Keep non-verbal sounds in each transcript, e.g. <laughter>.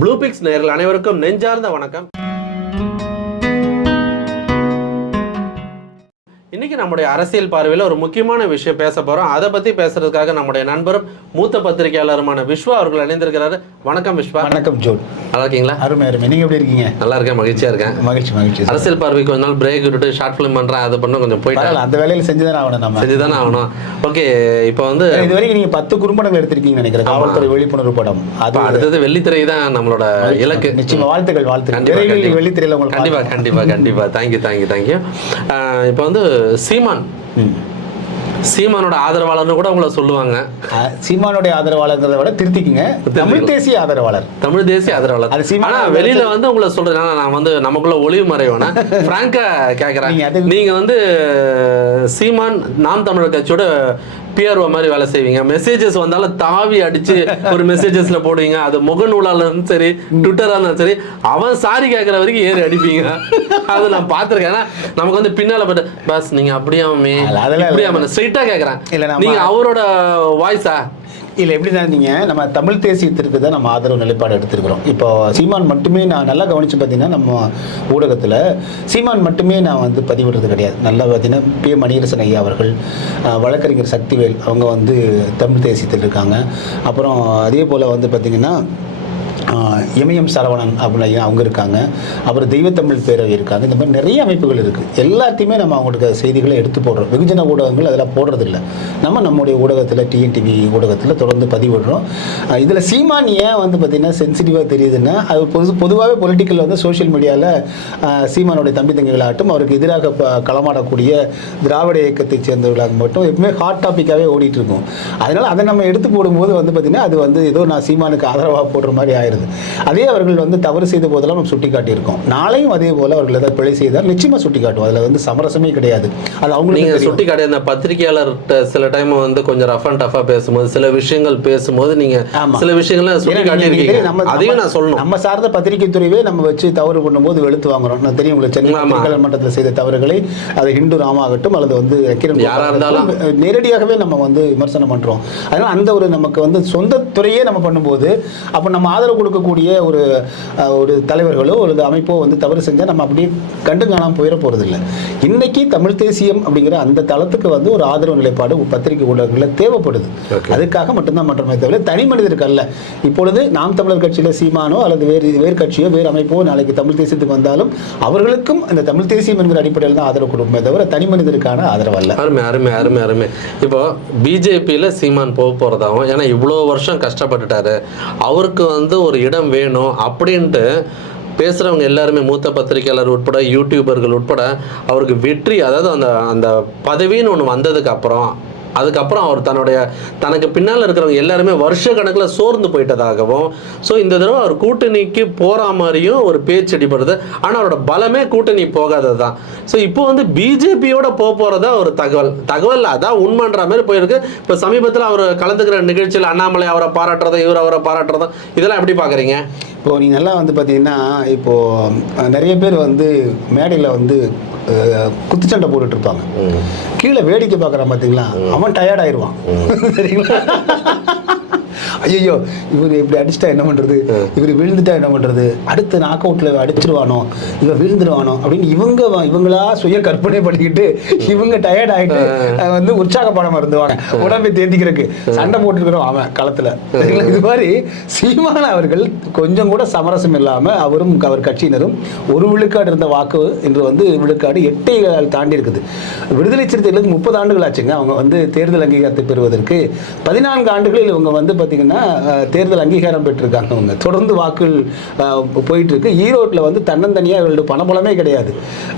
ப்ளூபிக்ஸ் fix அனைவருக்கும் நெஞ்சார்ந்த வணக்கம். இன்னைக்கு நம்முடைய அரசியல் பார்வையில் ஒரு முக்கியமான விஷயம் பேச போறோம். அதை பத்தி பேசுறதுக்காக நம்முடைய நண்பரும் மூத்த பத்திரிகையாளருமான விஸ்வா அவர்கள் இணைந்திருக்கிறாரு. வணக்கம் விஸ்வா வணக்கம் ஜோட் நல்லா இருக்கீங்களா? அருமை அருமை. நீங்க எப்படி இருக்கீங்க? நல்லா இருக்கேன். மகிழ்ச்சியா இருக்கேன். மகிழ்ச்சி மகிழ்ச்சி. அரசியல் பார்வைக்கு கொஞ்ச நாள் பிரேக் விட்டுட்டு ஷார்ட் ஃபிலிம் பண்றேன். அதை பண்ண கொஞ்சம் பரவாயில்ல அந்த வேலையில செஞ்சுதானே ஆகணும் நம்ம. செஞ்சுதானே ஆகணும். ஓகே இப்போ வந்து இது வரைக்கும் நீங்க பத்து குறும்படங்கள் எடுத்திருக்கீங்கன்னு நினைக்கிறேன். காவல்துறை விழிப்புணர்வு படம். அது அடுத்தது வெள்ளித்திரை தான் நம்மளோட இலக்கு. நிச்சயமா வாழ்த்துக்கள் வாழ்த்துக்கள். வெள்ளித்திரையில உங்களுக்கு கண்டிப்பா கண்டிப்பா கண்டிப்பா. தேங்க்யூ தேங்க்யூ தேங்க்யூ இப்போ வந்து சீமான் ம். சீமானோட ஆதரவாளர்னு கூட உங்களை சொல்லுவாங்க. சீமானுடைய ஆதரவாளர்ங்கிறத விட திருத்திக்குங்க. தமிழ் தேசிய ஆதரவாளர். தமிழ் தேசிய ஆதரவாளர். அது சீமான் ஆனா வெளியில வந்து உங்களை சொல்றேன் நான் வந்து நமக்குள்ள ஒளிவு மறைவான? பிராங்கா <laughs> கேக்குறேன். நீங்க வந்து சீமான் நாம் தமிழர் கட்சியோட பிஆர்ஓ மாதிரி வேலை செய்வீங்க. மெசேஜஸ் வந்தாலும் தாவி அடிச்சு ஒரு மெசேஜஸ்ல போடுவீங்க. அது முகநூலால இருந்தாலும் சரி ட்விட்டரா இருந்தாலும் சரி அவன் சாரி கேட்கற வரைக்கும் ஏறி அடிப்பீங்க. <laughs> அது நான் பார்த்திருக்கேன். ஏன்னா நமக்கு வந்து பின்னால பட்டு பஸ் நீங்க அதெல்லாம் இல்ல. இப்படியாமே ஸ்ட்ரைட்டா கேக்குறேன். இல்ல, நம்ம- நீங்க அவரோட வாய்ஸா இல்ல எப்படி தான் நீங்க நம்ம தமிழ் தேசியத்திற்கு தான் நம்ம ஆதரவு நிலைப்பாடு எடுத்திருக்கிறோம். இப்போ சீமான் மட்டுமே நான் நல்லா கவனிச்சு பார்த்தீங்கன்னா நம்ம ஊடகத்தில் சீமான் மட்டுமே நான் வந்து பதிவிடுறது கிடையாது. நல்லா பார்த்தீங்கன்னா பி. மணியரசன் ஐயா அவர்கள் வழக்கறிஞர் சக்திவேல் அவங்க வந்து தமிழ் தேசியத்தில் இருக்காங்க. அப்புறம் அதே போல் வந்து பார்த்தீங்கன்னா இமயம் சரவணன் அப்படின்னு அவங்க இருக்காங்க. அப்புறம் தெய்வத்தமிழ் பேரவை இருக்காங்க இந்த மாதிரி நிறைய அமைப்புகள் இருக்குது எல்லாத்தையுமே நம்ம அவங்களுக்கு செய்திகளை எடுத்து போடுறோம். வெகுஜன ஊடகங்கள் அதெல்லாம் போடுறதில்ல. நம்ம நம்முடைய ஊடகத்தில் டிஎன்டிவி ஊடகத்தில் தொடர்ந்து பதிவிடுறோம். இதில் சீமான் ஏன் வந்து பார்த்திங்கன்னா சென்சிட்டிவாக தெரியுதுன்னா அது பொது பொதுவாகவே பொலிட்டிக்கல் வந்து சோஷியல் மீடியாவில் சீமானுடைய தம்பி தங்கைகளாகட்டும் அவருக்கு எதிராக களமாடக்கூடிய திராவிட இயக்கத்தை சேர்ந்தவர்களாக மட்டும் எப்பவுமே ஹாட் டாப்பிக்காகவே ஓடிட்டு இருக்கும். அதனால் அதை நம்ம எடுத்து போடும்போது வந்து பார்த்திங்கன்னா அது வந்து ஏதோ நான் சீமானுக்கு ஆதரவாக போடுற மாதிரி ஆயிடுது அதே அவர்கள் வந்து தவறு செய்த போதெல்லாம் நம்ம சுட்டி காட்டியிருக்கோம் நாளையும் அதே போல் அவர்கள் ஏதாவது பிழை செய்தால் நிச்சயமாக சுட்டி காட்டுவோம் அதில் வந்து சமரசமே கிடையாது. அது அவங்களுக்கு சுட்டி காட்டிய அந்த பத்திரிகையாளர்கிட்ட சில டைம் வந்து கொஞ்சம் ரஃப் அண்ட் டஃபா பேசும்போது சில விஷயங்கள் பேசும்போது நீங்க ஆமா. சில விஷயங்களை சுட்டி காட்டியிருக்கீங்க நம்ம- அதையும் நான் சொல்லணும். நம்ம சார்ந்த பத்திரிகை துறையே நம்ம வச்சு தவறு பண்ணும்போது வெளுத்து வாங்குறோம். நான் தெரியும் உங்களுக்கு சென்னை. பத்திரிகையாளர் மன்றத்தில் செய்த தவறுகளை. அது ஹிந்து ராமாகட்டும் அல்லது வந்து நேரடியாகவே நம்ம வந்து விமர்சனம் பண்றோம். அதனால அந்த ஒரு நமக்கு வந்து சொந்த துறையே நம்ம பண்ணும்போது அப்போ நம்ம ஆதரவு கொடுக்கக்கூடிய ஒரு ஒரு தலைவர்களோ ஒரு அமைப்போ வந்து தவறு செஞ்சா நம்ம அப்படியே கண்டு காணாம போயிட இல்லை இன்னைக்கு தமிழ் தேசியம் அப்படிங்கிற அந்த தளத்துக்கு வந்து ஒரு ஆதரவு நிலைப்பாடு பத்திரிகை ஊடகங்களில் தேவைப்படுது. அதுக்காக மட்டும்தான் மன்றமே தவிர தனி மனிதருக்கு அல்ல இப்பொழுது நாம் தமிழர் கட்சியில் சீமானோ அல்லது வேறு வேறு கட்சியோ வேறு அமைப்போ நாளைக்கு தமிழ் தேசியத்துக்கு வந்தாலும் அவர்களுக்கும் இந்த தமிழ் தேசியம் என்கிற அடிப்படையில் தான் ஆதரவு கொடுக்குமே தவிர தனி மனிதருக்கான ஆதரவு அல்ல. அருமை அருமை அருமை அருமை. இப்போ பிஜேபியில் சீமான் போக போகிறதாகவும் ஏன்னா இவ்வளோ வருஷம் கஷ்டப்பட்டுட்டாரு. அவருக்கு வந்து ஒரு இடம் வேணும் அப்படின்ட்டு பேசுகிறவங்க எல்லாருமே மூத்த பத்திரிகையாளர் உட்பட யூடியூபர்கள் உட்பட அவருக்கு வெற்றி அதாவது அந்த அந்த பதவின்னு ஒன்று வந்ததுக்கு அப்புறம் அதுக்கப்புறம் அவர் தன்னுடைய தனக்கு பின்னால் இருக்கிறவங்க எல்லாருமே வருஷ கணக்கில் சோர்ந்து போயிட்டதாகவும் ஸோ இந்த தடவை அவர் கூட்டணிக்கு போகிற மாதிரியும் ஒரு பேச்சு அடிபடுது. ஆனால் அவரோட பலமே கூட்டணி போகாதது தான் ஸோ இப்போ வந்து பிஜேபியோட போக போகிறதா ஒரு தகவல். தகவல் அதான் உண்மைன்ற மாதிரி போயிருக்கு. இப்போ சமீபத்தில் அவர் கலந்துக்கிற நிகழ்ச்சியில் அண்ணாமலை அவரை பாராட்டுறதும் இவர் அவரை பாராட்டுறதும் இதெல்லாம் எப்படி பார்க்குறீங்க இப்போ நீ நல்லா வந்து பார்த்தீங்கன்னா இப்போ அஹ், நிறைய பேர் வந்து மேடையில் வந்து குத்துச்சண்டை போட்டுட்டு இருப்பாங்க. கீழே வேடிக்கை பார்க்குறான் பார்த்தீங்களா அவன் டயர்ட் ஆயிடுவான். <laughs> சரிங்களா? ஐயோ இவர் இப்படி அடிச்சிட்டா என்ன பண்றது? இவர் விழுந்துட்டா என்ன பண்றது? அடுத்த நாக் அவுட்ல அடிச்சிருவானோ? இவன் விழுந்துருவானோ? அப்படின்னு இவங்க இவங்களா சுய கற்பனை பண்ணிக்கிட்டு இவங்க டயர்ட் ஆயிட்டு அஹ், வந்து உற்சாகப்படாம இருந்துவாங்க. உடம்பை தேந்திக்கிறதுக்கு சண்டை போட்டுருக்கிறோம் அவன் களத்துல? இது மாதிரி சீமான் அவர்கள் கொஞ்சம் கூட சமரசம் இல்லாம அவரும் அவர் கட்சியினரும் ஒரு விழுக்காடு இருந்த வாக்கு இன்று வந்து விழுக்காடு எட்டை தாண்டி இருக்குது. விடுதலை சிறுத்தைகளுக்கு முப்பது ஆண்டுகள் ஆச்சுங்க. அவங்க வந்து தேர்தல் அங்கீகாரத்தை பெறுவதற்கு பதினான்கு ஆண்டுகளில் இவங்க வந்து பார்த்தீங்கன்னா அஹ், தேர்தல் அங்கீகாரம் பெற்றிருக்காங்க அவங்க. தொடர்ந்து வாக்குகள் அஹ், போயிட்டு இருக்கு ஈரோட்டில் வந்து தன்னந்தனியாக இவர்களுடைய பணபலமே கிடையாது.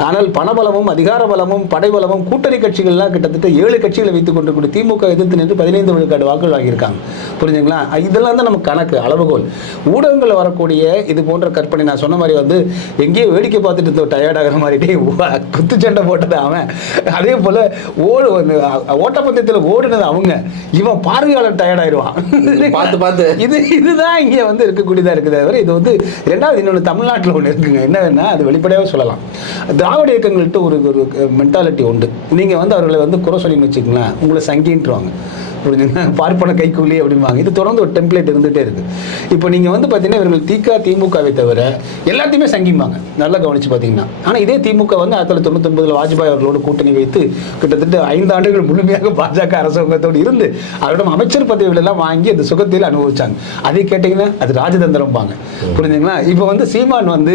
ஆனால் பணபலமும் அதிகார பலமும் படைபலமும் கூட்டணி கட்சிகள்லாம் கிட்டத்தட்ட ஏழு கட்சிகளை வைத்துக் கொண்டு திமுக எதிர்த்து நின்று பதினைந்து விழுக்காடு வாக்குகள் வாங்கியிருக்காங்க. புரிஞ்சுங்களா? இதெல்லாம் தான் நம்ம கணக்கு அளவுகோல். ஊடகங்களில் வரக்கூடிய இது போன்ற கற்பனை நான் சொன்ன மாதிரி வந்து எங்கேயோ வேடிக்கை பார்த்துட்டு இருந்த டயர்ட் ஆகிற மாதிரி டேய், <laughs> வா, குத்துச்சண்டை போட்டது அவன். அதே போல ஓடு ஓட்டப்பந்தயத்தில் ஓடுனது அவங்க. இவன் பார்வையாளர் டயர்ட் ஆயிடுவான். <laughs> பார்த்து பார்த்து. இது இதுதான் இங்கே வந்து இருக்கக்கூடியதாக இருக்குது தவிர இது வந்து ரெண்டாவது இன்னொன்று தமிழ்நாட்டில் ஒன்று இருக்குங்க. என்னன்னா அது வெளிப்படையாக சொல்லலாம். திராவிட இயக்கங்கள்கிட்ட ஒரு ஒரு மென்டாலிட்டி உண்டு. நீங்கள் வந்து அவர்களை வந்து குறை சொல்லின்னு வச்சுக்கலாம் உங்களை சங்கின்ட்டுருவாங்க புரிஞ்சுங்க பார்ப்பன கைக்கூலி அப்படிம்பாங்க. இது தொடர்ந்து ஒரு டெம்ப்ளேட் இருந்துகிட்டே இருக்குது இப்போ நீங்கள் வந்து பார்த்தீங்கன்னா இவர்கள் திக திமுகவை தவிர எல்லாத்தையுமே சங்கிம்பாங்க. நல்லா கவனித்து பார்த்தீங்கன்னா ஆனால் இதே திமுக வந்து ஆயிரத்தி தொள்ளாயிரத்தி தொண்ணூத்தொன்பதில் வாஜ்பாய் அவர்களோடு கூட்டணி வைத்து கிட்டத்தட்ட ஐந்து ஆண்டுகள் முழுமையாக பாஜக அரசாங்கத்தோடு இருந்து அவரிடம் அமைச்சர் பதவிகள் எல்லாம் வாங்கி அந்த சுகத்தில் அனுபவிச்சாங்க. அதை கேட்டிங்கன்னா அது ராஜதந்திரம்பாங்க. புரிஞ்சுங்களா? இப்போ வந்து சீமான் வந்து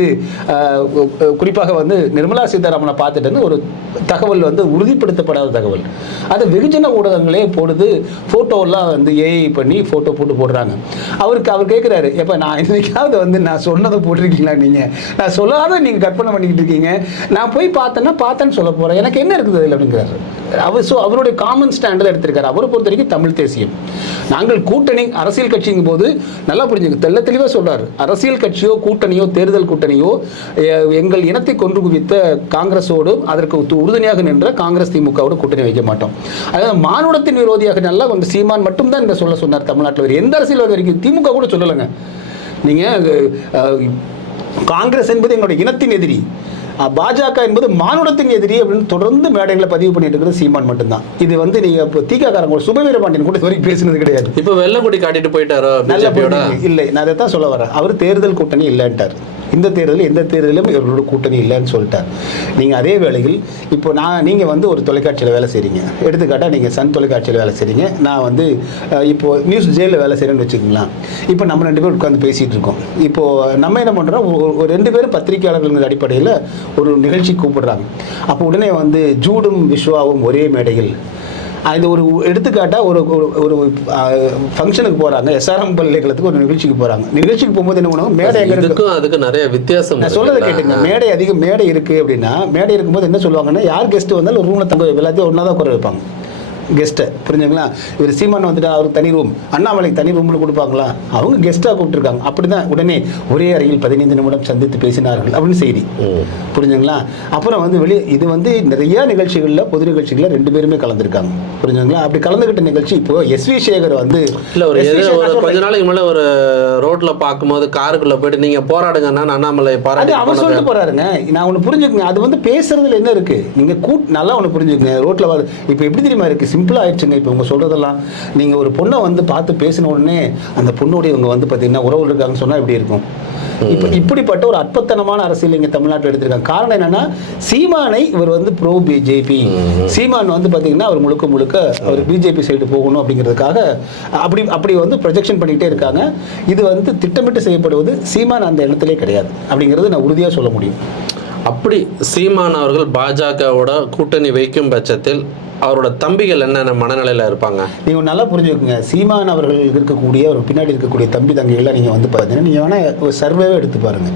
குறிப்பாக வந்து நிர்மலா சீதாராமனை பார்த்துட்டு ஒரு தகவல் வந்து உறுதிப்படுத்தப்படாத தகவல். அது வெகுஜன ஊடகங்களே போடுது. ஃபோட்டோலாம் வந்து ஏஐ பண்ணி ஃபோட்டோ போட்டு போடுறாங்க. அவருக்கு அவர் கேட்குறாரு எப்போ நான் இன்றைக்காவது வந்து நான் சொன்னதை போட்டிருக்கீங்களா நீங்கள் நான் சொல்லாத நீங்கள் கற்பனை பண்ணிக்கிட்டு இருக்கீங்க. நான் போய் பார்த்தேன்னா பார்த்தேன்னு சொல்ல போகிறேன் எனக்கு என்ன இருக்குது அதில்? அப்படிங்கிறாரு. அவர் ஸோ அவருடைய காமன் ஸ்டாண்டில் எடுத்திருக்காரு. அவரை பொறுத்த வரைக்கும் தமிழ் தேசியம். நாங்கள் கூட்டணி அரசியல் கட்சிங்கும் போது நல்லா புரிஞ்சுங்க தெள்ள தெளிவாக சொல்கிறார் அரசியல் கட்சியோ கூட்டணியோ தேர்தல் கூட்டணியோ எங்கள் இனத்தை கொன்று குவித்த காங்கிரஸோடு அதற்கு உறுதுணையாக நின்ற காங்கிரஸ் திமுகவோடு கூட்டணி வைக்க மாட்டோம். அதாவது மானுடத்தின் விரோதியாக நல்லா வந்து சீமான் மட்டும்தான் இந்த சொல்ல சொன்னார் தமிழ்நாட்டில். வேறு எந்த அரசியல் வரைக்கும் திமுக கூட சொல்லலைங்க. நீங்கள் காங்கிரஸ் என்பது எங்களுடைய இனத்தின் எதிரி. பாஜக என்பது மானுடத்தின் எதிரி அப்படின்னு தொடர்ந்து மேடைகளை பதிவு பண்ணிட்டு இருக்கிறது சீமான் மட்டும்தான். இது வந்து நீங்க இப்போ தீகாக்காரங்க சுபவீர பாண்டியன் கூட வரைக்கும் பேசினது கிடையாது. இப்போ வெள்ளக்குடி காட்டிட்டு போயிட்டாரோ நல்ல இல்லை நான் அதை தான் சொல்ல வரேன். அவர் தேர்தல் கூட்டணி இல்லைன்ட்டார். இந்த தேர்தலில் எந்த தேர்தலிலும் இவர்களோட கூட்டணி இல்லைன்னு சொல்லிட்டார் நீங்கள் அதே வேளையில் இப்போ நான் நீங்கள் வந்து ஒரு தொலைக்காட்சியில் வேலை செய்கிறீங்க எடுத்துக்காட்டாக நீங்கள் சன் தொலைக்காட்சியில் வேலை செய்கிறீங்க நான் வந்து இப்போது நியூஸ் ஜெயிலில் வேலை செய்கிறேன்னு வச்சுக்கோங்களேன். இப்போ நம்ம ரெண்டு பேரும் உட்காந்து பேசிகிட்டு இருக்கோம். இப்போது நம்ம என்ன பண்ணுறோம் ஒரு ரெண்டு பேரும் பத்திரிகையாளர்கள் அடிப்படையில் ஒரு நிகழ்ச்சி கூப்பிடுறாங்க. அப்போ உடனே வந்து ஜூடும் விஸ்வாவும் ஒரே மேடையில் அது ஒரு எடுத்துக்காட்டாக ஒரு ஒரு- ஃபங்க்ஷனுக்கு போகிறாங்க எஸ்ஆர்எம் பல்கலைக்கழகத்துக்கு ஒரு நிகழ்ச்சிக்கு போகிறாங்க நிகழ்ச்சிக்கு போகும்போது என்ன பண்ணுவாங்க? மேடை எங்கே இருக்கு? இதுக்கும் அதுக்கு நிறைய வித்தியாசம் நான் இருக்குல்ல? கேட்டுங்க. மேடை அதிகம் மேடை இருக்கு அப்படின்னா மேடை இருக்கும்போது என்ன சொல்லுவாங்கன்னா யார் கெஸ்ட் வந்தாலும் ரூம்ல தங்க எல்லாத்தையும் ஒன்றா தான் குறை வைப்பாங்க. கெஸ்ட்டை புரிஞ்சுங்களா? இவர் சீமான் வந்துட்டு அவருக்கு தனி ரூம் அண்ணாமலைக்கு தனி ரூமில் கொடுப்பாங்களா? அவங்க கெஸ்ட்டாக கூப்பிட்டுருக்காங்க. அப்படி தான் உடனே ஒரே அறையில் பதினைந்து நிமிடம் சந்தித்து பேசினார்கள் அப்படின்னு செய்தி. புரிஞ்சுங்களா? அப்புறம் வந்து வெளியே இது வந்து நிறைய நிகழ்ச்சிகளில் பொது நிகழ்ச்சிகளில் ரெண்டு பேருமே கலந்துருக்காங்க. புரிஞ்சுங்களா? அப்படி கலந்துக்கிட்ட நிகழ்ச்சி இப்போ எஸ் வி சேகர் வந்து இல்ல ஒரு. கொஞ்ச நாளைக்கு முன்னாடி ஒரு ரோட்ல பார்க்கும்போது காருக்குள்ள போயிட்டு நீங்க போராடுங்கன்னா அண்ணாமலை பாராட்டி அவர். சொல்லிட்டு போறாருங்க. நான் ஒன்று புரிஞ்சுக்கங்க. அது வந்து பேசுறதுல என்ன இருக்கு? நீங்க கூட் நல்லா ஒன்று புரிஞ்சுக்கங்க. வர இப்போ எப்படி தெரியுமா இருக்கு? சிம்பிளா ஆயிடுச்சுங்க இப்போ உங்க சொல்றதெல்லாம். நீங்க ஒரு பொண்ணை வந்து பார்த்து பேசின உடனே அந்த பொண்ணோட இவங்க வந்து பார்த்தீங்கன்னா உறவு இருக்காங்கன்னு சொன்னா எப்படி இருக்கும்? இப்போ இப்படிப்பட்ட ஒரு அற்பத்தனமான அரசியல் இங்கே தமிழ்நாட்டில் எடுத்திருக்காங்க. காரணம் என்னன்னா சீமானை இவர் வந்து ப்ரோ பிஜேபி சீமான் வந்து பார்த்தீங்கன்னா அவர் முழுக்க முழுக்க அவர் பிஜேபி சைடு போகணும் அப்படிங்கிறதுக்காக அப்படி அப்படி வந்து ப்ரொஜெக்ஷன் பண்ணிக்கிட்டே இருக்காங்க. இது வந்து திட்டமிட்டு செய்யப்படுவது சீமான் அந்த இடத்திலே கிடையாது அப்படிங்கிறது நான் உறுதியாக சொல்ல முடியும். அப்படி சீமான் அவர்கள் பாஜகவோட கூட்டணி வைக்கும் பட்சத்தில் அவரோட தம்பிகள் என்னென்ன மனநிலையில இருப்பாங்க? நீங்கள் நல்லா புரிஞ்சுக்கோங்க. சீமான் அவர்கள் இருக்கக்கூடிய அவர் பின்னாடி இருக்கக்கூடிய தம்பி தங்கைகள்லாம் நீங்கள் வந்து பார்த்தீங்கன்னா நீங்கள் வேணால் ஒரு சர்வேவே எடுத்து பாருங்க.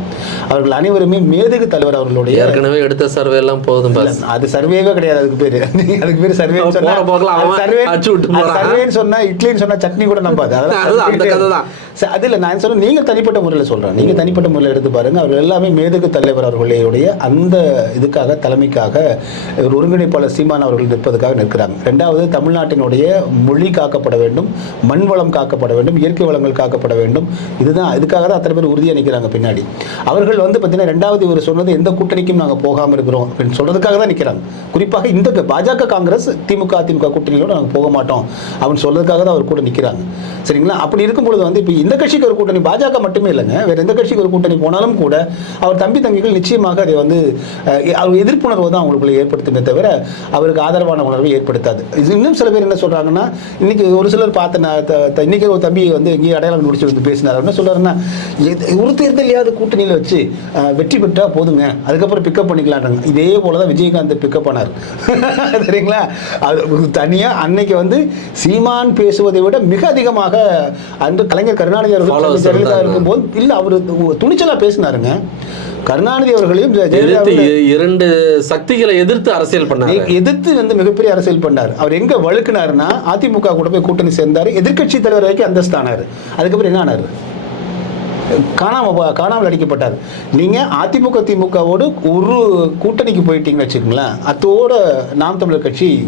அவர்கள் அனைவருமே மேதகு தலைவர் அவர்களுடைய ஏற்கனவே எடுத்த சர்வே எல்லாம் போதும் அது சர்வேவே கிடையாது அதுக்கு பேரு. அதுக்கு பேரு சர்வே. சர்வேன்னு சொன்னா இட்லின்னு சொன்னா சட்னி கூட நம்பாது. அதெல்லாம் அதுதான், அந்த survey கதை தான். ச- அது இல்ல நான் சொல்றேன் நீங்க தனிப்பட்ட முறையில் சொல்றேன். நீங்க தனிப்பட்ட முறையில் எடுத்து பாருங்க. அவர் எல்லாமே மேதகு தலைவர் அவர்களுடைய அந்த இதுக்காக தலைமைக்காக ஒரு ஒருங்கிணைப்பாளர் சீமான் அவர்கள் நிற்பதற்காக நிற்கிறாங்க. ரெண்டாவது தமிழ்நாட்டினுடைய மொழி காக்கப்பட வேண்டும் மண் வளம் காக்கப்பட வேண்டும் இயற்கை வளங்கள் காக்கப்பட வேண்டும். இதுதான் இதுக்காக தான் அத்தனை பேர் உறுதியாக நிற்கிறாங்க பின்னாடி. அவர்கள் வந்து பார்த்தீங்கன்னா ரெண்டாவது இவர் சொன்னது எந்த கூட்டணிக்கும் நாங்கள் போகாமல் இருக்கிறோம் அப்படின்னு சொல்கிறதுக்காக தான் நிற்கிறாங்க குறிப்பாக இந்த பாஜக காங்கிரஸ் திமுக அதிமுக கூட்டணியோட நாங்கள் போக மாட்டோம் அப்படின்னு சொல்கிறதுக்காக தான் அவர் கூட நிற்கிறாங்க சரிங்களா? அப்படி இருக்கும்பொழுது வந்து இப்போ இந்த கட்சிக்கு ஒரு கூட்டணி பாஜக மட்டுமே இல்லைங்க. வேறு எந்த கட்சிக்கு ஒரு கூட்டணி போனாலும் கூட அவர் தம்பி தங்கிகள் நிச்சயமாக அதை வந்து அவர் எதிர்ப்புணர்வு தான் அவங்களுக்குள்ள ஏற்படுத்துமே தவிர அவருக்கு ஆதரவான உணர்வு ஏற்படுத்தாது. இது இன்னும் சில பேர் என்ன சொல்றாங்கன்னா இன்னைக்கு ஒரு சிலர் பார்த்த நான் இன்னைக்கு ஒரு தம்பி வந்து எங்கேயும் அடையாளம் முடிச்சு வந்து பேசினார். என்ன சொல்றாருன்னா எது- ஒரு தேர்தலையாவது கூட்டணியில் வச்சு வெற்றி பெற்றா போதுங்க. அதுக்கப்புறம் பிக்கப் பண்ணிக்கலான்றாங்க. இதே போல தான் விஜயகாந்த் பிக்கப் ஆனார். <laughs> சரிங்களா? அது தனியாக அன்னைக்கு வந்து சீமான் பேசுவதை விட மிக அதிகமாக அன்று கலைஞர் கருணாநிதி அவர்கள் ஜெயலலிதா. இருக்கும்போது இல்லை அவர் துணிச்சலாக பேசினாருங்க. கருணாநிதி அவர்களையும் எதிர்த்து இரண்டு சக்திகளை எதிர்த்து அரசியல் பண்ணாரு. எதிர்த்து வந்து மிகப்பெரிய அரசியல் பண்ணார். அவர் எங்க வழுக்குனாருன்னா அதிமுக கூட போய் கூட்டணி சேர்ந்தாரு எதிர்க்கட்சி தலைவர் வரைக்கும் அந்தஸ்து ஆனாரு அதுக்கப்புறம் என்ன ஆனாரு? காணாம போ- காணாமல் அடிக்கப்பட்டார். நீங்க அதிமுக திமுகவோடு ஒரு கூட்டணிக்கு போயிட்டீங்கன்னு வச்சுக்கோங்களேன் அத்தோட நாம் தமிழர் கட்சி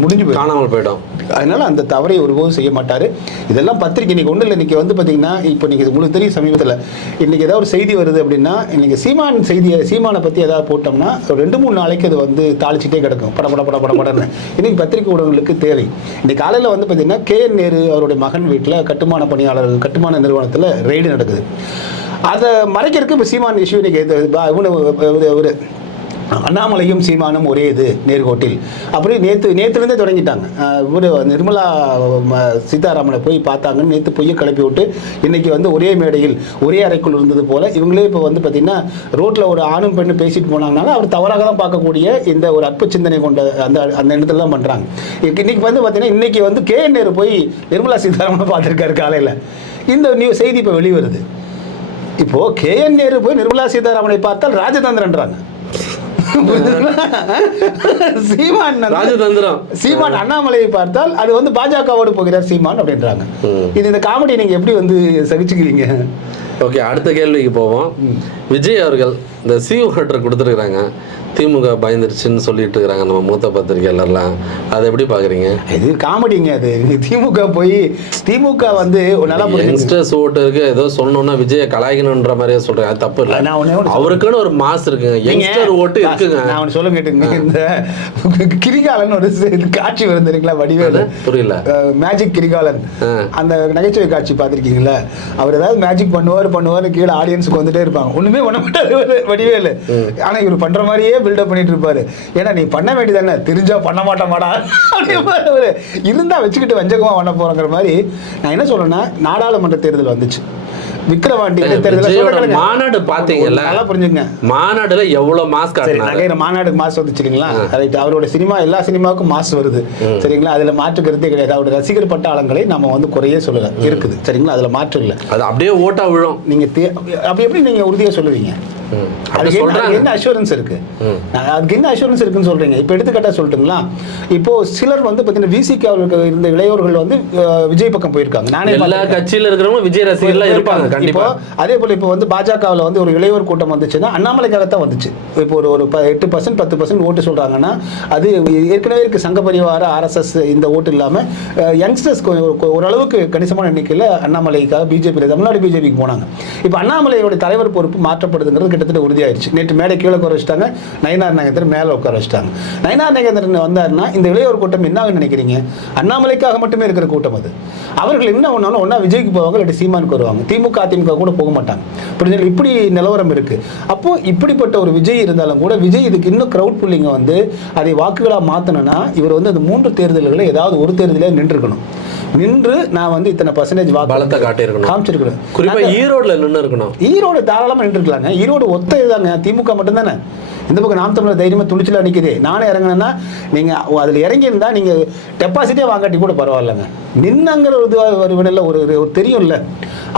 முடிஞ்சு போயிடும். காணாமல் போயிடும். அதனால அந்த தவறை ஒருபோதும் செய்ய மாட்டார். இதெல்லாம் பத்திரிக்கை இன்னைக்கு ஒன்றும் இல்லை இன்னைக்கு வந்து பார்த்தீங்கன்னா இப்போ இன்னைக்கு உங்களுக்கு தெரியும் சமீபத்தில். இன்னைக்கு ஏதாவது ஒரு செய்தி வருது அப்படின்னா இன்னைக்கு சீமான் செய்தியை சீமானை பற்றி ஏதாவது போட்டோம்னா ரெண்டு மூணு நாளைக்கு அது வந்து தாளிச்சிட்டே கிடக்கும். பட பட பட பட படன்னு. இன்னைக்கு பத்திரிக்கை ஊடகங்களுக்கு தேவை. இன்னைக்கு காலையில் வந்து பார்த்தீங்கன்னா கே என் நேரு அவருடைய மகன் வீட்டில் கட்டுமான பணியாளர்கள் கட்டுமான நிறுவனத்தில் ரெய்டு நடக்குது. அதை மறைக்கிறதுக்கு இப்போ சீமான் இஷ்யூ இன்னைக்கு இவனு ஒரு அண்ணாமலையும் சீமானும் ஒரே இது நேர்கோட்டில். அப்படி நேற்று நேற்றுலேருந்தே தொடங்கிட்டாங்க. இவர் இவரு நிர்மலா ம, சீதாராமனை போய் பார்த்தாங்கன்னு நேற்று பொய்யை கிளப்பி விட்டு இன்றைக்கி வந்து ஒரே மேடையில் ஒரே அறைக்குள் இருந்தது போல் இவங்களே இப்போ வந்து பார்த்திங்கன்னா ரோட்டில் ஒரு ஆணும் பெண்ணும் பேசிட்டு போனாங்கனால அவர் தவறாக தான் பார்க்கக்கூடிய இந்த ஒரு அற்ப சிந்தனை கொண்ட அந்த அந்த இடத்துல தான் பண்ணுறாங்க இன்றைக்கி வந்து பார்த்திங்கன்னா இன்றைக்கி வந்து கே என் நேரு போய் நிர்மலா சீதாராமனை பார்த்துருக்காரு காலையில். இந்த நியூ செய்தி இப்போ வெளிவருது. இப்போ கே என் நேரு போய் நிர்மலா சீதாராமனை பார்த்தால் ராஜதந்திரன்றாங்க. சீமான் ராஜதந்திரம். சீமான் அண்ணாமலையை பார்த்தால் அது வந்து பாஜகவோடு போகிறார் சீமான் அப்படின்றாங்க. இது இந்த காமெடி நீங்க எப்படி வந்து சகிச்சுக்கிறீங்க? ஓகே அடுத்த கேள்விக்கு போவோம். விஜய் அவர்கள் இந்த சி ஆர்டர் கொடுத்துருக்குறாங்க. திமுக பயந்துருச்சுன்னு சொல்லிட்டு இருக்கிறாங்க நம்ம மூத்த பத்திரிகையாளர்லாம். அதை எப்படி பார்க்குறீங்க? இது காமெடிங்க அது. திமுக போய் திமுக வந்து நல்லா யங்ஸ்டர்ஸ் ஓட்டுக்கு ஏதோ சொன்னோம்னா விஜய கலாய்க்கணுன்ற மாதிரியே சொல்றேன் அது தப்பு இல்லை. அவருக்குன்னு ஒரு மாஸ் இருக்குங்க. யங்ஸ்டர் ஓட்டு இருக்குங்க. நான் ஒன்று சொல்ல கேட்டுங்க இந்த கிரிகாலன் ஒரு காட்சி வரும் தெரியுங்களா? வடிவேலு. புரியல. மேஜிக் கிரிகாலன். அந்த நகைச்சுவை காட்சி பார்த்துருக்கீங்களா? அவர் ஏதாவது மேஜிக் பண்ணுவார் பண்ணுவார் கீழே ஆடியன்ஸுக்கு வந்துட்டே இருப்பாங்க. ஒண்ணுமே பண்ண மாட்டாரு வடிவேலு. ஆனா இவர் பண்ற மாதிரியே பில்டப் பண்ணிட்டு இருப்பாரு. ஏன்னா நீ பண்ண வேண்டியதானே தெரிஞ்சா பண்ண மாட்டேன் மாடா அப்படிம்பாரு அவரு. இருந்தா வச்சுக்கிட்டு வஞ்சகமா பண்ண போறங்கிற மாதிரி நான் என்ன சொல்றேன்னா நாடாளுமன்ற தேர்தல் வந்துச்சு. மாநாடு பாத்தீங்கல்ல? நல்லா புரிஞ்சுங்க. மாநாடுல எவ்வளவு மாஸ் நகையிற மாநாடுக்கு மாசு வந்துச்சு இல்லைங்களா ரைட் அவரோட சினிமா எல்லா சினிமாவுக்கும் மாசு வருது. சரிங்களா? அதுல மாற்று கருத்தே கிடையாது. அவருடைய ரசிகர் பட்டாளங்களை நம்ம வந்து குறையே சொல்லல. இருக்குது. சரிங்களா? அதுல மாற்று இல்லை. அது அப்படியே ஓட்டா விழும். நீங்க அப்படி எப்படி நீங்க உறுதியா சொல்லுவீங்க? அதுக்கு என்ன- அதுக்கு சொல்றாங்க. என்ன அஷூரன்ஸ் இருக்கு? நான் அதுக்கு என்ன அஷூரன்ஸ் இருக்குன்னு சொல்றீங்க? இப்போ எடுத்துக்காட்டா சொல்லட்டுங்களா? இப்போ சிலர் வந்து பார்த்தீங்கன்னா விசிகாவுக்கு இருந்த இளையோர்கள் வந்து விஜய் பக்கம் போயிருக்காங்க. நானே எல்லா. கட்சியில இருக்கிறவங்க விஜய் ரசிகர்லாம் இருப்பாங்க கண்டிப்பா. அதே போல இப்போ வந்து பாஜகவில் வந்து ஒரு இளையோர் கூட்டம் வந்துச்சுன்னா அண்ணாமலைக்காகத்தான் வந்துச்சு. இப்போ ஒரு ஒரு எட்டு பர்சன்ட் பத்து பர்சன்ட் ஓட்டு சொல்றாங்கன்னா அது ஏற்கனவே இருக்கு சங்க பரிவார ஆர்எஸ்எஸ் இந்த ஓட்டு இல்லாம யங்ஸ்டர்ஸ் ஓரளவுக்கு கணிசமான எண்ணிக்கையில் அண்ணாமலைக்காக பிஜேபி தமிழ்நாடு பிஜேபிக்கு போனாங்க. இப்போ அண்ணாமலையோட தலைவர் பொறுப்பு மாற்றப்படுதுங்கிறது கிட்டத்தட்ட உறுதியாயிருச்சு. நேற்று மேடை கீழே உட்கார வச்சுட்டாங்க. நயனார் நாகேந்திரன் மேலே உட்கார வச்சுட்டாங்க. நயனார் நாகேந்திரன் வந்தாருன்னா இந்த இளையோர் கூட்டம் என்ன நினைக்கிறீங்க? அண்ணாமலைக்காக மட்டுமே இருக்கிற கூட்டம் அது. அவர்கள் என்ன ஒன்றாலும் ஒன்றா விஜய்க்கு போவாங்க இல்லாட்டி சீமானுக்கு வருவாங்க. திமுக அதிமுக கூட போக மாட்டாங்க. புரிஞ்சு இப்படி நிலவரம் இருக்குது அப்போ இப்படிப்பட்ட ஒரு விஜய் இருந்தாலும் கூட விஜய் இதுக்கு இன்னும் க்ரௌட் புள்ளிங்க வந்து அதை வாக்குகளாக மாற்றணும்னா இவர் வந்து அந்த மூன்று தேர்தல்களை ஏதாவது ஒரு தேர்தலே நின்றுக்கணும். நின்று நான் வந்து இத்தனை பர்சன்டேஜ் வாக்கு பலத்தை காட்டியிருக்கணும். காமிச்சிருக்கணும். குறிப்பா ஈரோட்ல நின்னு இருக்கணும் ஈரோடு தாராளமாக நின்றுக்கலாங்க ஈரோடு ஒத்த இதுதாங்க. திமுக மட்டும்தானே. இந்த பக்கம் நாம் தமிழர் தைரியமாக துணிச்சலாக நிற்குது நானே இறங்கினேன்னா நீங்கள் அதில் இறங்கியிருந்தா நீங்கள் டெபாசிட்டே வாங்காட்டி கூட பரவாயில்லைங்க. நின்னங்கிற ஒரு இதுவாக வருவனில் ஒரு ஒரு ஒரு தெரியும்ல.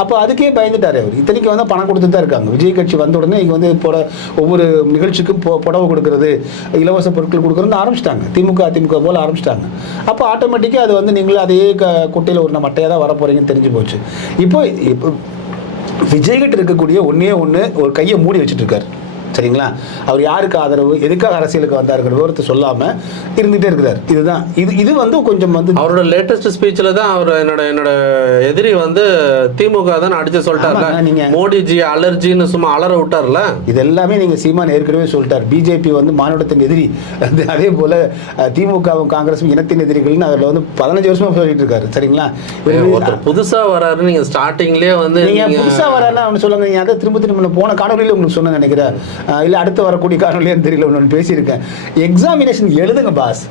அப்போ அதுக்கே பயந்துட்டார் அவர். இத்தனைக்கு வந்து பணம் கொடுத்து தான் இருக்காங்க. விஜய் கட்சி வந்த உடனே இங்கே வந்து போட ஒவ்வொரு நிகழ்ச்சிக்கும் பொ புடவை கொடுக்கறது இலவச பொருட்கள் கொடுக்குறதுன்னு ஆரம்பிச்சிட்டாங்க. திமுக அதிமுக போல் ஆரம்பிச்சிட்டாங்க. அப்போ ஆட்டோமேட்டிக்காக அது வந்து நீங்களும் அதே க குட்டையில் ஒரு மட்டையாக தான் வரப்போகிறீங்கன்னு தெரிஞ்சு போச்சு. இப்போ இப்போ விஜய்கிட்ட இருக்கக்கூடிய ஒன்றே ஒன்று ஒரு கையை மூடி வச்சுட்டு இருக்காரு. சரிங்களா? அவர் யாருக்கு ஆதரவு எதுக்காக அரசியலுக்கு வந்தாருங்கிற விவரத்தை சொல்லாம இருந்துகிட்டே இருக்கிறார். இதுதான். இது இது வந்து கொஞ்சம் வந்து அவரோட லேட்டஸ்ட் ஸ்பீச்ல தான் அவர் என்னோட என்னோட எதிரி வந்து திமுக தான் அடிச்சு ஆமாங்க, சொல்லிட்டார்ல நீங்க- மோடிஜி அலர்ஜின்னு சும்மா அலற விட்டார்ல? இது எல்லாமே நீங்க சீமான் ஏற்கனவே சொல்லிட்டார். பிஜேபி வந்து மானுடத்தின் எதிரி. அது போல திமுகவும் காங்கிரஸும் இனத்தின் எதிரிகள்னு அதில் வந்து பதினஞ்சு வருஷமா சொல்லிட்டு இருக்காரு. சரிங்களா? ஒருத்தர் புதுசா வராரு நீங்க ஸ்டார்டிங்லயே வந்து நீங்க புதுசா வரேன்னா அவனு சொல்லுங்க. நீங்க அதை திரும்ப திரும்ப போன காணொலியில உங்களுக்கு சொன்ன நினைக்கிறேன். இல்லை அடுத்து வரக்கூடிய காரணம் தெரியல ஒன்று பேசியிருக்கேன். எக்ஸாமினேஷன் எழுதுங்க பாஸ்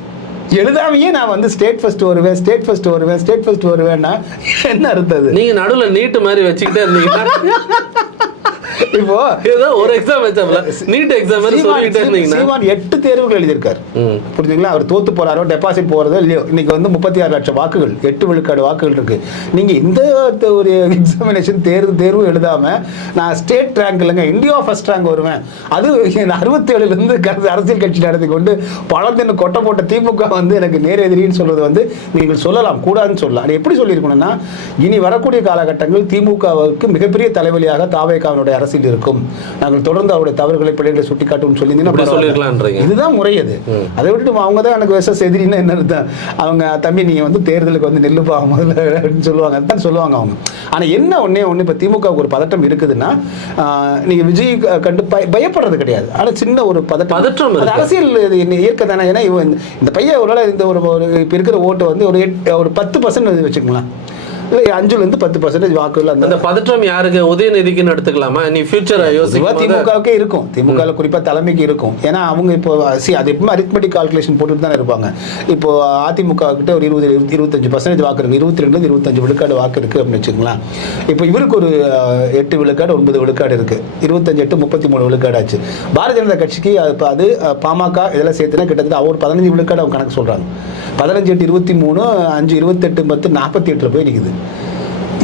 எழுதாமையே நான் வந்து ஸ்டேட் ஃபர்ஸ்ட் வருவேன் ஸ்டேட் ஃபர்ஸ்ட் வருவேன் ஸ்டேட் ஃபர்ஸ்ட் வருவேன்னா என்ன அர்த்தம் அது? நீங்க நடுவில் நீட்டு மாதிரி வச்சுக்கிட்டே இருந்தீங்கன்னா இப்போ ஏதோ ஒரு எக்ஸாம் வச்சாப்ல. நீட் எக்ஸாம் சொல்லிட்டே இருந்தீங்கன்னா. எட்டு தேர்வுகள் எழுதியிருக்காரு. புரிஞ்சுங்களா அவர் தோத்து போறாரோ டெபாசிட் போறதோ இல்லையோ இன்னைக்கு வந்து முப்பத்தி ஆறு லட்சம் வாக்குகள் எட்டு விழுக்காடு வாக்குகள் இருக்கு. நீங்க இந்த ஒரு எக்ஸாமினேஷன் தேர்வு தேர்வு எழுதாம நான் ஸ்டேட் ரேங்க் இல்லைங்க இந்தியா ஃபர்ஸ்ட் ரேங்க் வருவேன். அது அறுபத்தேழுல இருந்து கருத்து அரசியல் கட்சி நடத்தி கொண்டு பழத்தின்னு கொட்டை போட்ட திமுக வந்து எனக்கு நேர் எதிரின்னு சொல்றது வந்து நீங்கள் சொல்லலாம் கூடாதுன்னு சொல்லலாம். அது எப்படி சொல்லியிருக்கணும்னா இனி வரக்கூடிய காலகட்டங்கள் திமுகவுக்கு மிகப்பெரிய தலைவலியாக தாவேகாவினுடைய அரசியல் இருக்கும். நாங்கள் தொடர்ந்து அவருடைய தவறுகளை பிள்ளைகளை இப்படி பரவாயில்ல. சொல்லியிருக்கலான்றீங்க. இதுதான் முறை அது. அதை விட்டுட்டு அவங்க தான் எனக்கு விச எதிரின்னு என்ன அர்த்தம்? அவங்க தம்பி நீங்க வந்து தேர்தலுக்கு வந்து நெல்லுப்பா முதல்ல அப்படின்னு சொல்லுவாங்க. அதான் சொல்லுவாங்க அவங்க. ஆனா என்ன ஒண்ணே ஒண்ணு இப்ப திமுகவுக்கு ஒரு பதட்டம் இருக்குதுன்னா நீங்க விஜய் கண்டு பய- பயப்படுறது கிடையாது. ஆனா சின்ன ஒரு பதட்டம். பதற்றம் அது. அரசியல் இயற்கை தானே. ஏன்னா இவன் இந்த- பையன் ஒருவேளை இந்த ஒரு ஒரு இப்ப இருக்கிற ஓட்டு வந்து ஒரு எட் ஒரு பத்து பர்சன்ட் வச்சுக்கலாம் இல்லை அஞ்சுல இருந்து பத்து பர்சன்டேஜ் வாக்குகள் அந்த பதற்றம் யாருக்கு? உதயநிதிக்குன்னு எடுத்துக்கலாமா? நீ ஃபியூச்சர் யோசிக்கும் திமுகவுக்கே இருக்கும். திமுக குறிப்பா தலைமைக்கு இருக்கும். ஏன்னா அவங்க இப்போ சி அது எப்பவுமே அரித்மெட்டிக் கால்குலேஷன் போட்டுட்டு தானே இருப்பாங்க. இப்போ அதிமுக கிட்ட ஒரு இருபது இருபத்தஞ்சு பர்சன்டேஜ் வாக்கு இருக்கு. இருபத்தி ரெண்டு இருபத்தஞ்சு விழுக்காடு வாக்கு இருக்கு அப்படின்னு வச்சுக்கலாம் இப்போ இவருக்கு ஒரு எட்டு விழுக்காடு ஒன்பது விழுக்காடு இருக்கு. இருபத்தஞ்சு எட்டு முப்பத்தி மூணு விழுக்காடு ஆச்சு பாரதிய ஜனதா கட்சிக்கு அது இப்போ அது அஹ், பாமக இதெல்லாம் சேர்த்துனா கிட்டத்தட்ட அவர் பதினஞ்சு விழுக்காடு அவங்க கணக்கு சொல்றாங்க. பதினஞ்சு எட்டு இருபத்தி மூணு அஞ்சு இருபத்தெட்டு பத்து நாற்பத்தி எட்டில் போய் நிற்குது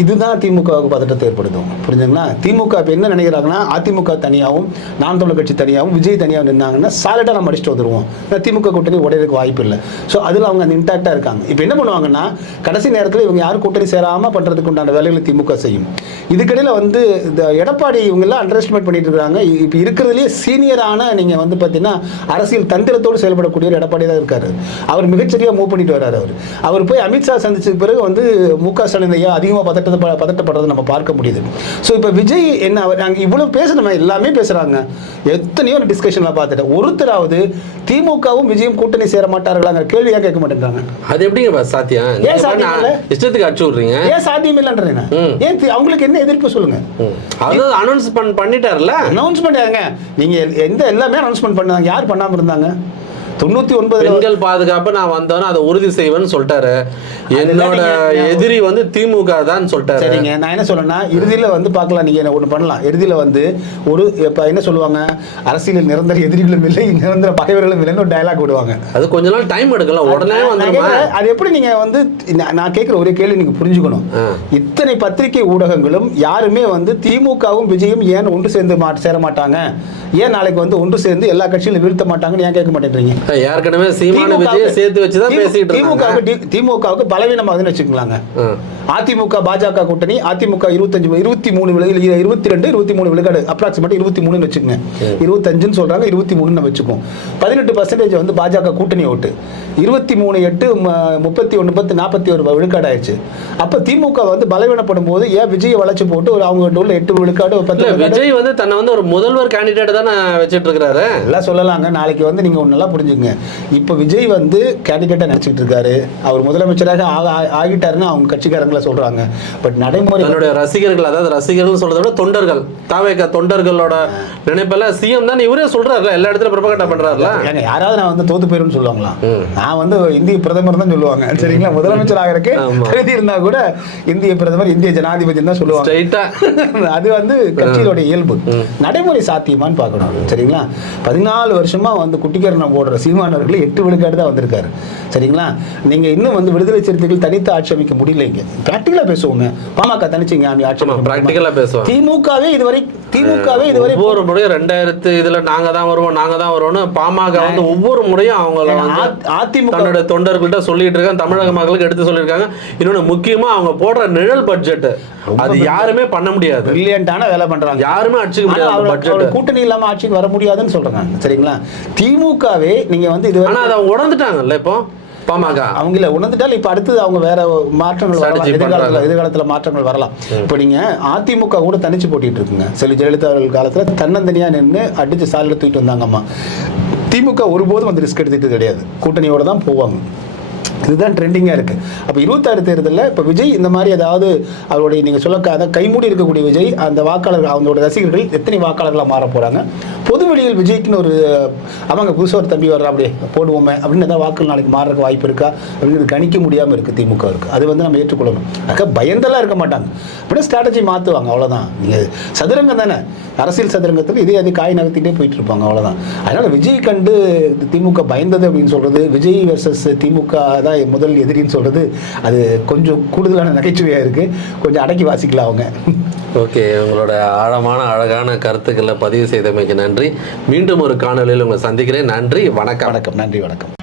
இதுதான் திமுகவுக்கு பதட்டத்தை ஏற்படுத்தும். புரிஞ்சுங்களா திமுக இப்போ என்ன நினைக்கிறாங்கன்னா அதிமுக தனியாகவும் நாம் தமிழர் கட்சி தனியாகவும் விஜய் தனியாகவும் நின்னாங்கன்னா சாலிட்டாக நம்ம அடிச்சுட்டு வந்துடுவோம் ஏன்னா திமுக கூட்டணி உடையதுக்கு வாய்ப்பு இல்லை. ஸோ அதில் அவங்க அந்த இன்டாக்டாக இருக்காங்க. இப்போ என்ன பண்ணுவாங்கன்னா கடைசி நேரத்தில் இவங்க யாரும் கூட்டணி சேராமல் பண்ணுறதுக்கு உண்டான வேலைகளை திமுக செய்யும். இதுக்கடையில் வந்து இந்த எடப்பாடி இவங்கெல்லாம் அண்டர் எஸ்டிமேட் பண்ணிட்டு இருக்காங்க. இப்போ இருக்கிறதுலேயே சீனியரான நீங்கள் வந்து பார்த்தீங்கன்னா அரசியல் தந்திரத்தோடு செயல்படக்கூடிய ஒரு எடப்பாடி தான் இருக்கார். அவர் மிகச்சரியாக மூவ் பண்ணிட்டு வர்றார் அவர். அவர் போய் அமித்ஷா சந்திச்சதுக்கு பிறகு வந்து மு க ஸ்டாலின் ஐயா அதிகமாக பதட்டத்தை பதட்டப்படுறதை நம்ம பார்க்க முடியுது. ஸோ இப்போ விஜய் என்ன அவர் நாங்கள் இவ்வளோ பேசணுமே எல்லாமே பேசுகிறாங்க எத்தனையோ டிஸ்கஷனில் பார்த்துட்டேன். ஒருத்தராவது திமுகவும் விஜயும் கூட்டணி சேர மாட்டார்களாங்கிற கேள்வியாக கேட்க மாட்டேங்கிறாங்க? அது எப்படிங்க சாத்தியம்? ஏன் சாத்தியம்? இஷ்டத்துக்கு அடிச்சு விடுறீங்க. ஏன் சாத்தியம் இல்லைன்றேன் ம். ஏன் அவங்களுக்கு என்ன எதிர்ப்பு சொல்லுங்க. அதாவது அனௌன்ஸ் பண்ணிட்டாருல்ல? அனௌன்ஸ்மெண்ட் ஏங்க? நீங்க எல்- எந்த எல்லாமே அனௌன்ஸ்மெண்ட் பண்ணாங்க. யார் பண்ணாம இருந்தாங்க? தொண்ணூத்தி ஒன்பதுல பெண்கள் பாதுகாப்பு நான் வந்தோன்னு அதை உறுதி செய்வேன்னு சொல்லிட்டாரு. என்னோட எதிரி வந்து திமுக தான் சொல்லிட்டாரு. சரிங்க நான் என்ன சொல்றேன்னா இறுதியில வந்து பார்க்கலாம் நீங்க என்ன ஒண்ணு பண்ணலாம். இறுதியில வந்து ஒரு இப்ப என்ன சொல்லுவாங்க அரசியலில் நிரந்தர எதிரிகளும் இல்லை நிரந்தர பகைவர்களும் இல்லைன்னு ஒரு டயலாக் விடுவாங்க. அது கொஞ்ச நாள் டைம் எடுக்கலாம். உடனே கேக்குறேன், அது எப்படி நீங்க வந்து நான் கேட்குற ஒரே கேள்வி நீங்க புரிஞ்சுக்கணும். இத்தனை பத்திரிகை ஊடகங்களும் யாருமே வந்து திமுகவும் விஜயும் ஏன் ஒன்று சேர்ந்து சேர மாட்டாங்க? ஏன் நாளைக்கு வந்து ஒன்று சேர்ந்து எல்லா கட்சியிலும் வீழ்த்த மாட்டாங்கன்னு ஏன் கேட்க மாட்டேன்றீங்க? ஏற்கனவே சீமான விஜய சேர்த்து வச்சுதான் பேசிட்டு திமுகவுக்கு திமுகவுக்கு பலவீனமாகுதுன்னு வச்சுக்கலாங்க. அதிமுக பாஜக கூட்டணி அதிமுக இருபத்தஞ்சு இருபத்தி மூணு விழு- இருபத்தி ரெண்டு இருபத்தி மூணு விழுக்காடு அப்ராக்சிமேட் இருபத்தி மூணுன்னு வச்சுக்கோங்க இருபத்தஞ்சுன்னு சொல்றாங்க இருபத்தி மூணுன்னு வச்சுக்கோம் பதினெட்டு பர்சன்டேஜ் வந்து பாஜக கூட்டணி ஓட்டு. இருபத்தி மூணு எட்டு முப்பத்தி ஒன்று பத்து நாற்பத்தி ஒரு விழுக்காடு ஆயிடுச்சு அப்போ திமுக வந்து பலவீனப்படும் போது ஏன் விஜய் வளைச்சு போட்டு ஒரு அவங்க உள்ள எட்டு விழுக்காடு பத்து விஜய் வந்து தன்னை வந்து ஒரு முதல்வர் கேண்டிடேட் தானே வச்சிட்டு இருக்கிறாரு. எல்லாம் சொல்லலாங்க. நாளைக்கு வந்து நீங்க ஒன்று நல்லா புரிஞ்சுங்க இப்போ விஜய் வந்து கேண்டிடேட்டா நினைச்சிட்டு இருக்காரு. அவர் முதலமைச்சராக ஆகிட்டாருன்னு அவங்க கட்சிக்காரங்கள சொல்றாங்க. பட் நடைமுறை தன்னுடைய ரசிகர்கள் அதாவது ரசிகர்கள் சொல்றதை விட தொண்டர்கள் தாவேக தொண்டர்களோட நினைப்பெல்லாம் சிஎம் தான் இவரே சொல்றாருல எல்லா இடத்துல பிரபகண்டா பண்றாருல. ஏங்க யாராவது நான் வந்து தோத்து போயிருன்னு சொல்லுவாங்களா. நான் வந்து இந்திய பிரதமர் தான் சொல்லுவாங்க. சரிங்களா? முதலமைச்சர் ஆகிறதுக்கு ஆமா. தகுதி இருந்தா கூட இந்திய பிரதமர் இந்திய ஜனாதிபதி தான் சொல்லுவாங்க. <laughs> அது வந்து கட்சியோட இயல்பு. நடைமுறை சாத்தியமான்னு பார்க்கணும். சரிங்களா? பதினாலு வருஷமா வந்து குட்டிக்கரணம் போடுற சீமானவர்கள் எட்டு விழுக்காடு தான் வந்திருக்காரு. சரிங்களா? நீங்க இன்னும் வந்து விடுதலை சிறுத்தைகள் தனித்து ஆட்சி அமைக்க முடியலைங்க. பிராக்டிகலா பேசுவோங்க. பாமக தனிச்சுங்க ஆட்சி ஆமா அமைக்க முடியுமா? பிராக்டிக்கலா பேசுவாங்க திமுகவே இதுவரை திமுகவே இதுவரை ஒவ்வொரு முறையும் ரெண்டாயிரத்து இதுல நாங்க தான் வருவோம் நாங்க தான் வருவோம்னு பாமக வந்து ஒவ்வொரு முறையும் அவங்கள வந்து அ- அதிமுக தொண்டர்கள்ட்ட சொல்லிட்டு இருக்காங்க. தமிழக மக்களுக்கு எடுத்து சொல்லியிருக்காங்க. இன்னொன்னு முக்கியமா அவங்க போடுற நிழல் பட்ஜெட் அது யாருமே பண்ண முடியாது. பிரில்லியண்டான வேலை பண்றாங்க. யாருமே அவர் கூட்டணி இல்லாம ஆட்சிக்கு வர முடியாதுன்னு சொல்றாங்க. சரிங்களா? திமுகவே நீங்க வந்து இது ஆனா அதை அவங்க உணர்ந்துட்டாங்கல்ல இப்போ? பாமக. அவங்க இல்ல உணர்ந்துட்டால் இப்ப அடுத்தது அவங்க வேற மாற்றங்கள் வரலாம். எதிர்காலத்துல. எதிர்காலத்துல மாற்றங்கள் வரலாம். இப்போ நீங்க அதிமுக கூட தனிச்சு போட்டிட்டு இருக்குங்க. செல்வி ஜெயலலிதா அவர்கள் காலத்துல தன்னந்தனியா நின்று அடிச்சு சாலில் தூக்கிட்டு வந்தாங்கம்மா. திமுக ஒருபோதும் வந்து ரிஸ்க் எடுத்துட்டு கிடையாது. கூட்டணியோட தான் போவாங்க. இதுதான் ட்ரெண்டிங்காக இருக்குது அப்போ இருபத்தாறு தேர்தலில் இப்போ விஜய் இந்த மாதிரி ஏதாவது அவருடைய நீங்கள் சொல்லக்காத கைமூடி இருக்கக்கூடிய விஜய் அந்த வாக்காளர்கள் அவங்களோட ரசிகர்கள் எத்தனை வாக்காளர்களாக மாற போகிறாங்க பொது வெளியில் விஜய்க்குன்னு ஒரு அவங்க புதுசாக ஒரு தம்பி வர்றா அப்படியே போடுவோமே அப்படின்னு ஏதாவது வாக்குகள் நாளைக்கு மாறுறதுக்கு வாய்ப்பு இருக்கா? அப்படின்னு கணிக்க முடியாமல் இருக்குது திமுக இருக்குது அது வந்து நம்ம ஏற்றுக்கொள்ளணும். ஆக பயந்தெல்லாம் இருக்க மாட்டாங்க. அப்படியே ஸ்ட்ராட்டஜி மாற்றுவாங்க அவ்வளோதான் நீங்கள் சதுரங்கம் தானே. அரசியல் சதுரங்கத்தில் இதே அது காய் நகர்த்திட்டே போயிட்டு இருப்பாங்க அவ்வளோதான் அதனால் விஜய் கண்டு திமுக பயந்தது அப்படின்னு சொல்கிறது விஜய் வெர்சஸ் திமுக தான் முதல் எதிரின்னு சொல்கிறது அது கொஞ்சம் கூடுதலான நகைச்சுவையாக இருக்குது கொஞ்சம் அடக்கி வாசிக்கலாம் அவங்க. ஓகே உங்களோட ஆழமான அழகான கருத்துக்களை பதிவு செய்தமைக்கு நன்றி. மீண்டும் ஒரு காணொலியில் உங்களை சந்திக்கிறேன். நன்றி வணக்கம். வணக்கம் நன்றி வணக்கம்.